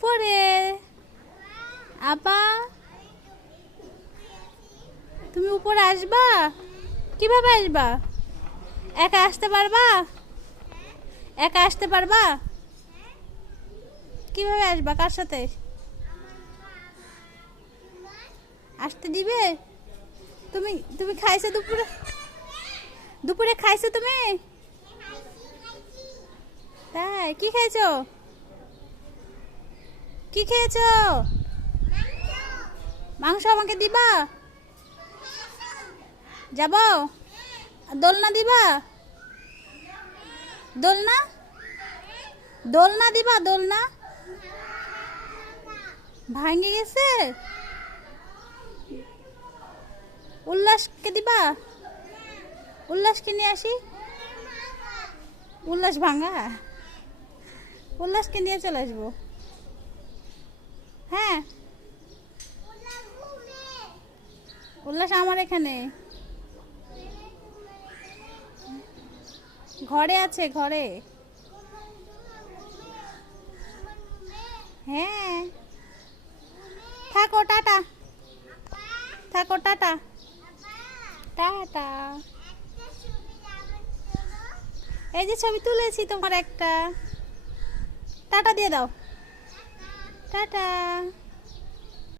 উপরে। আপা তুমি উপরে আসবা? কিভাবে আসবা? একা আসতে পারবা? একা আসতে পারবা? কিভাবে আসবা? কার সাথে আসতে দিবে? তুমি তুমি খাইছো দুপুরে? দুপুরে খাইছো তুমি? তাই কি খাইছো? কি খেয়েছো? মাংস আমাকে দিবা? যাব? দোলনা দিবা? দোলনা দোলনা দিবা? দোলনা ভাঙে গেছে। উল্লাসকে দিবা? উল্লাসকে নিয়ে আসি। উল্লাস ভাঙা? উল্লাসকে নিয়ে চলে আসবো। হ্যাঁ, উল্লাস আমার এখানে ঘরে আছে, ঘরে। হ্যাঁ, থাকো, টাটা। থাকো, টাটা। টাটা। এই যে ছবি তুলেছি তোমার একটা। টাটা দিয়ে দাও। টাটা।